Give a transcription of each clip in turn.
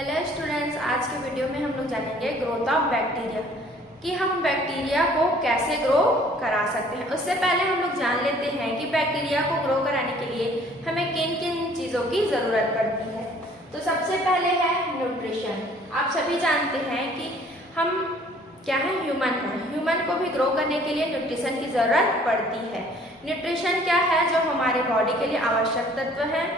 Hello students, आज के video में हम लोग जानेंगे ग्रोथ ऑफ बैक्टीरिया कि हम बैक्टीरिया को कैसे ग्रो करा सकते हैं। उससे पहले हम लोग जान लेते हैं कि बैक्टीरिया को ग्रो कराने के लिए हमें किन किन चीज़ों की ज़रूरत पड़ती है। तो सबसे पहले है न्यूट्रिशन। आप सभी जानते हैं कि हम क्या है, ह्यूमन है। ह्यूमन को भी ग्रो करने के लिए न्यूट्रिशन की ज़रूरत पड़ती है। न्यूट्रिशन क्या है? जो हमारे बॉडी के लिए आवश्यक तत्व है,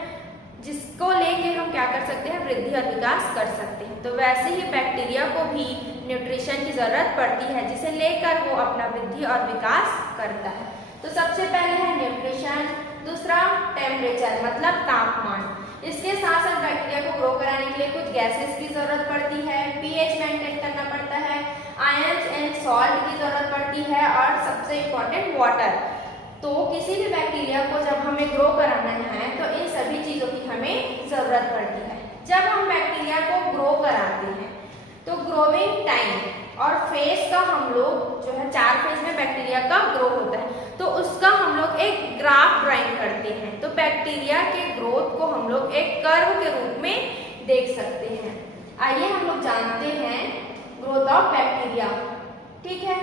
जिसको लेके हम क्या कर सकते हैं, वृद्धि और विकास कर सकते हैं। तो वैसे ही बैक्टीरिया को भी न्यूट्रिशन की जरूरत पड़ती है, जिसे लेकर वो अपना वृद्धि और विकास करता है। तो सबसे पहले है न्यूट्रिशन। दूसरा टेम्परेचर, मतलब तापमान। इसके साथ साथ बैक्टीरिया को ग्रो कराने के लिए कुछ गैसेस की जरूरत पड़ती है, पीएच मेंटेन करना पड़ता है, आयंस एंड सॉल्ट की जरूरत पड़ती है, और सबसे इम्पोर्टेंट वाटर। तो किसी भी बैक्टीरिया को जब हमें ग्रो कराना है तो इन सभी चीजों की हमें जरूरत पड़ती है। जब हम बैक्टीरिया को ग्रो कराते हैं तो ग्रोइंग टाइम और फेज का हम लोग जो है 4 फेज में बैक्टीरिया का ग्रो होता है, तो उसका हम लोग एक ग्राफ ड्राइंग करते हैं। तो बैक्टीरिया के ग्रोथ को हम लोग एक कर्व के रूप में देख सकते हैं। आइए हम लोग जानते हैं ग्रोथ ऑफ बैक्टीरिया। ठीक है,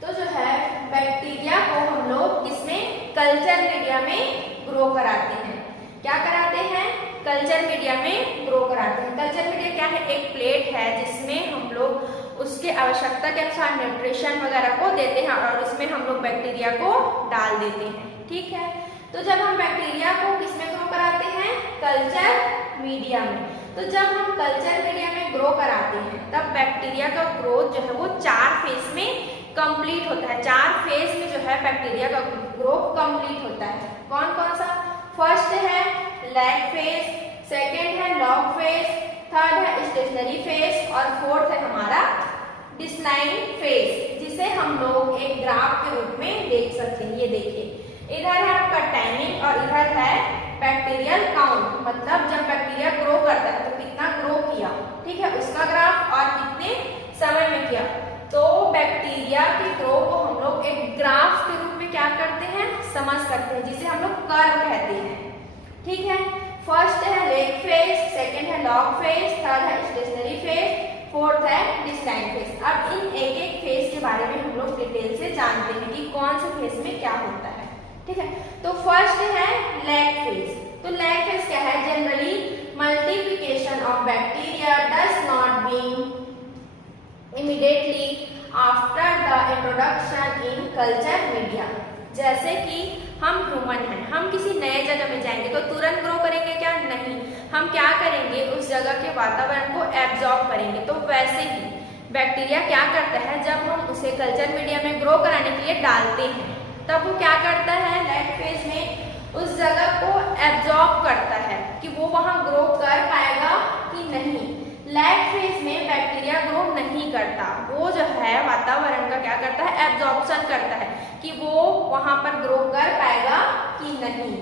तो जो है बैक्टीरिया को हम लोग किसमें, कल्चर मीडिया में ग्रो कराते हैं। क्या कराते हैं? कल्चर मीडिया में ग्रो कराते हैं। कल्चर मीडिया क्या है? एक प्लेट है जिसमें हम लोग उसके आवश्यकता के अनुसार न्यूट्रिशन वगैरह को देते हैं और उसमें हम लोग बैक्टीरिया को डाल देते हैं। ठीक है, तो जब हम बैक्टीरिया को किसमें ग्रो कराते हैं, कल्चर मीडिया में। तो जब हम कल्चर मीडिया में ग्रो कराते हैं तब बैक्टीरिया का ग्रोथ जो है वो 4 फेज में कंप्लीट होता है। 4 फेज में जो है बैक्टीरिया का ग्रोथ कंप्लीट होता है। कौन कौन सा? फर्स्ट है लैग फेज, सेकेंड है लॉग फेज, थर्ड है स्टेशनरी फेज, और फोर्थ है हमारा डिक्लाइन फेज, जिसे हम लोग एक ग्राफ के रूप में देख सकते हैं। ये देखिए, इधर है आपका टाइमिंग और इधर है बैक्टीरियल काउंट, मतलब जब बैक्टीरिया ग्रो करता है तो कितना ग्रो किया, ठीक है, उसका ग्राफ, और कितने समय में किया। तो बैक्टीरिया के ग्रो को हम लोग एक ग्राफ के रूप में क्या करते हैं, समझ सकते हैं, जिसे हम लोग कर्व कहते हैं। ठीक है, फर्स्ट है लेग फेज, सेकंड है लॉग फेज, थर्ड है स्टेशनरी फेज, फोर्थ है डिक्लाइन फेज। अब इन एक एक फेज के बारे में हम लोग डिटेल से जानते हैं कि कौन से फेज में क्या होता है। ठीक है, तो फर्स्ट है लेग फेज। तो लेग फेज क्या है? Generally multiplication of bacteria does not being immediately after the introduction in culture media। जैसे कि हम ह्यूमन हैं, हम किसी नए जगह में जाएंगे तो तुरंत ग्रो करेंगे क्या? नहीं, हम क्या करेंगे, उस जगह के वातावरण को एब्जॉर्ब करेंगे। तो वैसे ही बैक्टीरिया क्या करता है, जब हम उसे कल्चर मीडिया में ग्रो कराने के लिए डालते हैं तब वो क्या करता है, लैग फेज में उस जगह को एब्जॉर्ब करता है कि वो वहां ग्रो कर पाएगा कि नहीं। लैग फेज में बैक्टीरिया ग्रो नहीं करता, वो जो है वातावरण का क्या करता है, एब्जॉर्प्शन करता है कि वो वहां पर ग्रो कर पाएगा कि नहीं।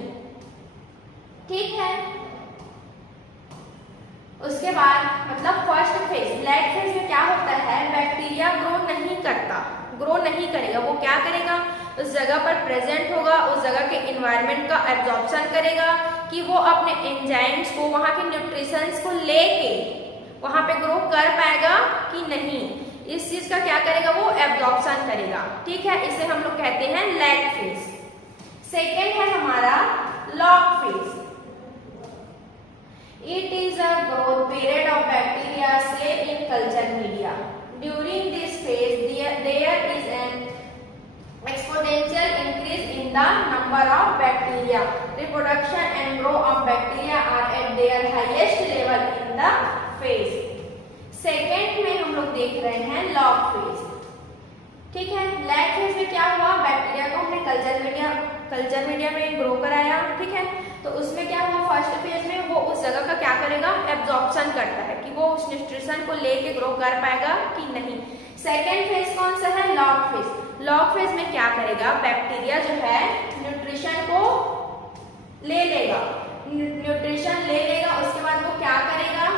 ठीक है, उसके बाद मतलब फर्स्ट फेज लैग फेज में क्या होता है, बैक्टीरिया ग्रो नहीं करता, ग्रो नहीं करेगा। वो क्या करेगा, उस जगह पर प्रेजेंट होगा, उस जगह के एनवायरनमेंट का एब्जॉर्प्शन करेगा कि वो अपने एंजाइम्स को, वहां के न्यूट्रिशंस को लेके वहां पे ग्रो कर पाएगा कि नहीं। इस चीज का क्या करेगा, वो एब्जॉर्प्शन करेगा। ठीक है, इसे हम लोग कहते हैं लैग फेज। सेकेंड है हमारा log phase. It is a growth period of bacteria से in culture media. During this phase there is an exponential increase in the number of bacteria. Reproduction and growth of bacteria are at their highest level in the phase. Second में हम लोग देख रहे हैं log phase. ठीक है, lag phase में क्या हुआ, बैक्टीरिया को हमने कल्चर मीडिया में ग्रो कराया। ठीक है, तो उसमें क्या हुआ, फर्स्ट फेज में वो उस जगह का क्या करेगा, एब्जॉर्प्शन करता है कि वो उस न्यूट्रिशन को लेके ग्रो कर पाएगा कि नहीं। सेकेंड फेज कौन सा है, लॉग फेज। लॉग फेज में क्या करेगा, बैक्टीरिया जो है न्यूट्रिशन को ले लेगा, न्यूट्रिशन ले लेगा, उसके बाद वो क्या करेगा,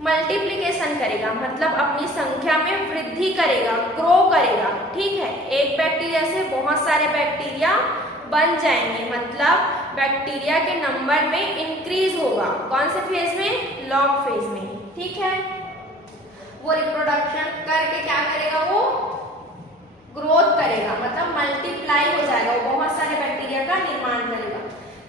मल्टीप्लिकेशन करेगा, मतलब अपनी संख्या में वृद्धि करेगा, ग्रो करेगा। ठीक है, एक बैक्टीरिया से बहुत सारे बैक्टीरिया बन जाएंगे, मतलब बैक्टीरिया के नंबर में इंक्रीज होगा। कौन से फेज में? लॉग फेज में। ठीक है, वो रिप्रोडक्शन करके क्या करेगा? वो ग्रोथ करेगा, मतलब मल्टीप्लाई हो जाएगा, वो बहुत सारे बैक्टीरिया का निर्माण करेगा।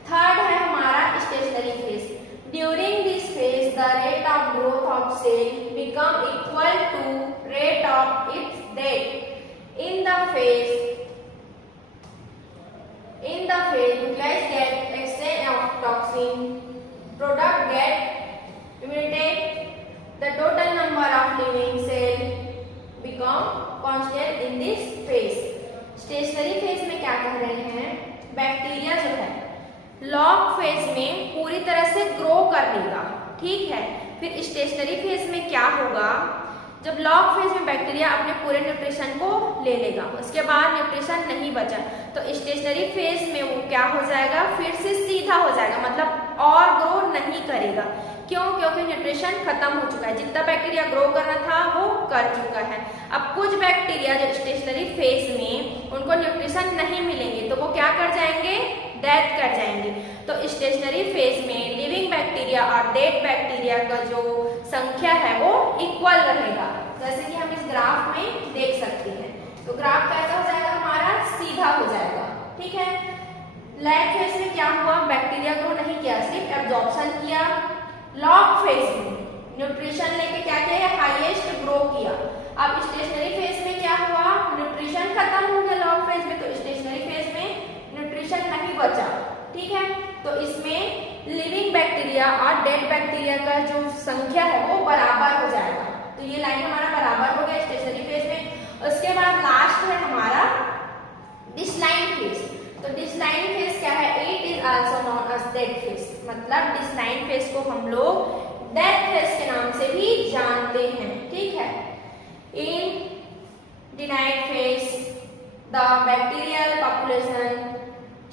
थर्ड है हमारा stationary phase. During this phase the rate of growth of cell become equal to rate of its death. In the phase nucleus get exchange of toxin, product get eliminated, the total number of living cell become constant in this phase। Stationary phase में क्या कह रहे हैं? Bacteria जो है log phase में पूरी तरह से ग्रो कर लेगा। ठीक है, फिर स्टेशनरी फेज में क्या होगा? जब लॉग फेज में बैक्टीरिया अपने पूरे न्यूट्रिशन को ले लेगा, उसके बाद न्यूट्रिशन नहीं बचा, तो स्टेशनरी फेज में वो क्या हो जाएगा? फिर से सीधा हो जाएगा, मतलब और ग्रो नहीं करेगा। क्यों? क्योंकि न्यूट्रिशन खत्म हो चुका है, जितना बैक्टीरिया ग्रो करना था वो कर चुका है। अब कुछ बैक्टीरिया जो स्टेशनरी फेज में उनको न्यूट्रिशन नहीं मिलेंगे, तो वो क्या कर जाएंगे? डेथ कर जाएंगे। तो स्टेशनरी फेज में लिविंग बैक्टीरिया और डेड बैक्टीरिया का जो संख्या है वो इक्वल रहेगा, जैसे कि हम इस ग्राफ में देख सकते हैं। तो ग्राफ कैसा हो जाएगा? हमारा सीधा हो जाएगा। ठीक है, लैग फेज में क्या हुआ? बैक्टीरिया ग्रो नहीं किया, सिर्फ एब्जॉर्प्शन किया। लॉग फेज में न्यूट्रिशन लेके क्या किया? हाईएस्ट ग्रो किया। अब स्टेशनरी फेज में क्या हुआ? न्यूट्रिशन खत्म हो गया लॉग फेज में, तो स्टेशनरी फेज में न्यूट्रिशन नहीं बचा। ठीक है, तो इसमें लिविंग बैक्टीरिया और डेड बैक्टीरिया का जो संख्या है वो बराबर हो जाएगा। तो ये लाइन हमारा बराबर हो गया स्टेशनरी फेज में। उसके बाद लास्ट है हमारा डिसलाइन फेज। तो डिसलाइन फेज क्या है? It is also known as death phase, मतलब डिसलाइन फेज को हम लोग डेथ फेज के नाम से भी जानते हैं। ठीक है, in denied phase the bacterial population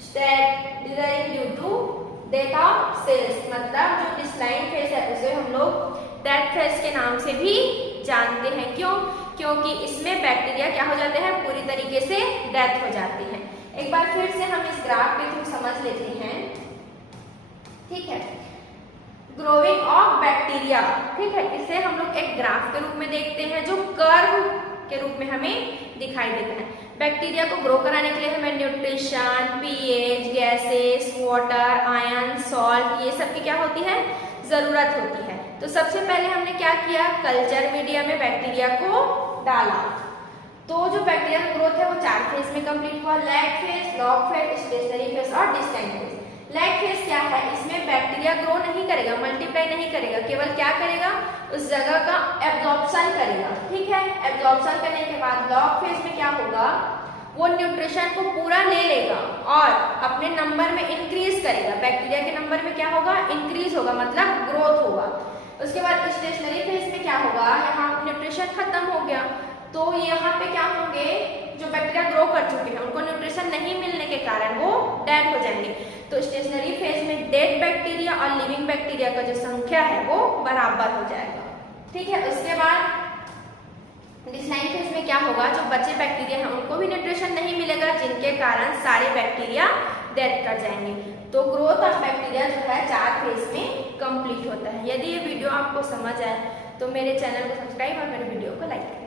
state design due to death of cells, मतलब जो डिसलाइन फेज है उसे हम लोग डेथ फेज के नाम से भी जानते हैं। क्यों? क्योंकि इसमें बैक्टीरिया क्या हो जाते हैं? पूरी तरीके से डेथ हो जाती है। एक बार फिर से हम इस ग्राफ के थ्रू समझ लेते हैं। ठीक है, ग्रोइंग ऑफ बैक्टीरिया। ठीक है, इसे हम लोग एक ग्राफ के रूप में देखते हैं जो कर्व के रूप में हमें दिखाई देता है। बैक्टीरिया को ग्रो कराने के लिए हमें nutrition, pH, gases, water, ion, salt, ये सब की क्या होती है? जरूरत होती है। तो सबसे पहले हमने क्या किया? कल्चर मीडिया में बैक्टीरिया को डाला। तो जो बैक्टीरिया का ग्रोथ है वो 4 फेज में कंप्लीट हुआ। Lag phase, log phase, stationary phase और डिसलाइन फेज। लैग फेज क्या है? इसमें बैक्टीरिया ग्रो नहीं करेगा, मल्टीप्लाई नहीं करेगा, केवल क्या करेगा? उस जगह का एब्जॉर्प्शन करेगा। ठीक है, एब्जॉर्प्शन करने के बाद लॉग फेज में क्या होगा? वो न्यूट्रिशन को पूरा ले लेगा और अपने नंबर में इंक्रीज करेगा। बैक्टीरिया के नंबर में क्या होगा? इंक्रीज होगा, मतलब ग्रोथ होगा। उसके बाद स्टेशनरी फेज में क्या होगा? यहाँ न्यूट्रिशन खत्म हो गया, तो यहाँ पे क्या होंगे? जो बैक्टीरिया ग्रो कर चुके हैं उनको न्यूट्रिशन नहीं मिलने के कारण वो डेड हो जाएंगे। तो स्टेशनरी फेज में डेड बैक्टीरिया और लिविंग बैक्टीरिया का जो संख्या है वो बराबर हो जाएगा। ठीक है, उसके बाद डिसलाइन फेज में क्या होगा? जो बचे बैक्टीरिया हैं उनको भी न्यूट्रिशन नहीं मिलेगा, जिनके कारण सारे बैक्टीरिया डेथ कर जाएंगे। तो ग्रोथ ऑफ बैक्टीरिया जो है 4 फेज में कंप्लीट होता है। यदि ये वीडियो आपको समझ आए तो मेरे चैनल को सब्सक्राइब और मेरे वीडियो को लाइक करें।